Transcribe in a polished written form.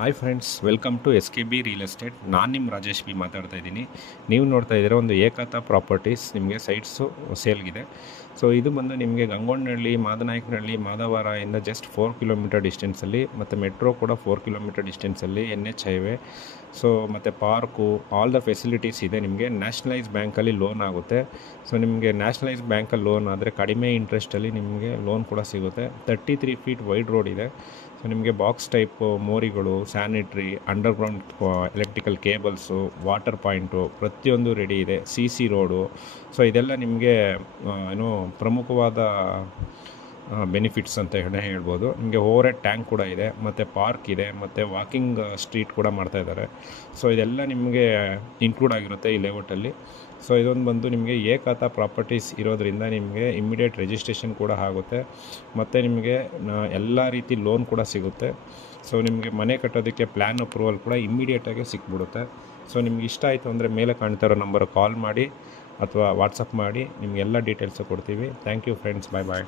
Hi friends, welcome to S K B real estate. ನಾನು ನಿಮ್ಮ Rajesh B ಮಾತಾಡ್ತಾ ಇದ್ದೀನಿ. ನೀವು ನೋಡ್ತಾ ಇದ್ದೀರಾ ಒಂದು ಏಕತಾ ಪ್ರಾಪರ್ಟೀಸ್ ನಿಮಗೆ ಸೈಟ್ಸು ಸೇಲ್ಗಿದೆ. ಸೊ ಇದು ಬಂದು ನಿಮಗೆ ಗಂಗೊಣ್ಣನಹಳ್ಳಿ, ಮಾದನಾಯಕನಹಳ್ಳಿ, ಮಾದವಾರ ಇಂದ ಜಸ್ಟ್ 4 ಕಿಲೋಮೀಟರ್ ಡಿಸ್ಟೆನ್ಸಲ್ಲಿ, ಮತ್ತು ಮೆಟ್ರೋ ಕೂಡ 4 ಕಿಲೋಮೀಟರ್ ಡಿಸ್ಟೆನ್ಸಲ್ಲಿ, NH ಹೈವೇ, ಸೊ ಮತ್ತು ಪಾರ್ಕು, ಆಲ್ ದ ಫೆಸಿಲಿಟೀಸ್ ಇದೆ. ನಿಮಗೆ ನ್ಯಾಷನಲೈಸ್ ಬ್ಯಾಂಕಲ್ಲಿ ಲೋನ್ ಆಗುತ್ತೆ. ಸೊ ನಿಮಗೆ ನ್ಯಾಷನಲೈಸ್ ಬ್ಯಾಂಕಲ್ಲಿ ಲೋನ್ ಆದರೆ ಕಡಿಮೆ ಇಂಟ್ರೆಸ್ಟಲ್ಲಿ ನಿಮಗೆ ಲೋನ್ ಕೂಡ ಸಿಗುತ್ತೆ. 33 ಫೀಟ್ ವೈಡ್ ರೋಡ್ ಇದೆ. ಸೊ ನಿಮಗೆ ಬಾಕ್ಸ್ ಟೈಪ್ ಮೋರಿಗಳು, sanitary, underground electrical cables, water point ಪ್ರತಿಯೊಂದು ರೆಡಿ ಇದೆ. CC road. ಸೊ ಇದೆಲ್ಲ ನಿಮಗೆ ಏನೋ ಪ್ರಮುಖವಾದ ಬೆನಿಫಿಟ್ಸ್ ಅಂತ ಹೇಳ್ಬೋದು. ನಿಮಗೆ ಓವರ್ ಹೆಡ್ ಟ್ಯಾಂಕ್ ಕೂಡ ಇದೆ, ಮತ್ತು ಪಾರ್ಕ್ ಇದೆ, ಮತ್ತು ವಾಕಿಂಗ್ ಸ್ಟ್ರೀಟ್ ಕೂಡ ಮಾಡ್ತಾಯಿದ್ದಾರೆ. ಸೊ ಇದೆಲ್ಲ ನಿಮಗೆ ಇನ್ಕ್ಲೂಡ್ ಆಗಿರುತ್ತೆ ಈ ಲೇಔಟಲ್ಲಿ. ಸೊ ಇದೊಂದು ಬಂದು ನಿಮಗೆ ಏಕತಾ ಪ್ರಾಪರ್ಟೀಸ್ ಇರೋದ್ರಿಂದ ನಿಮಗೆ ಇಮ್ಮಿಡಿಯೇಟ್ ರಿಜಿಸ್ಟ್ರೇಷನ್ ಕೂಡ ಆಗುತ್ತೆ, ಮತ್ತು ನಿಮಗೆ ಎಲ್ಲ ರೀತಿ ಲೋನ್ ಕೂಡ ಸಿಗುತ್ತೆ. ಸೊ ನಿಮಗೆ ಮನೆ ಕಟ್ಟೋದಕ್ಕೆ ಪ್ಲ್ಯಾನ್ ಅಪ್ರೂವಲ್ ಕೂಡ ಇಮ್ಮಿಡಿಯೇಟಾಗಿ ಸಿಕ್ಬಿಡುತ್ತೆ. ಸೊ ನಿಮ್ಗೆ ಇಷ್ಟ ಆಯಿತು ಅಂದರೆ ಮೇಲೆ ಕಾಣ್ತಾ ಇರೋ ನಂಬರ್ ಕಾಲ್ ಮಾಡಿ ಅಥವಾ ವಾಟ್ಸಪ್ ಮಾಡಿ, ನಿಮಗೆಲ್ಲ ಡೀಟೇಲ್ಸು ಕೊಡ್ತೀವಿ. Thank you friends, bye bye.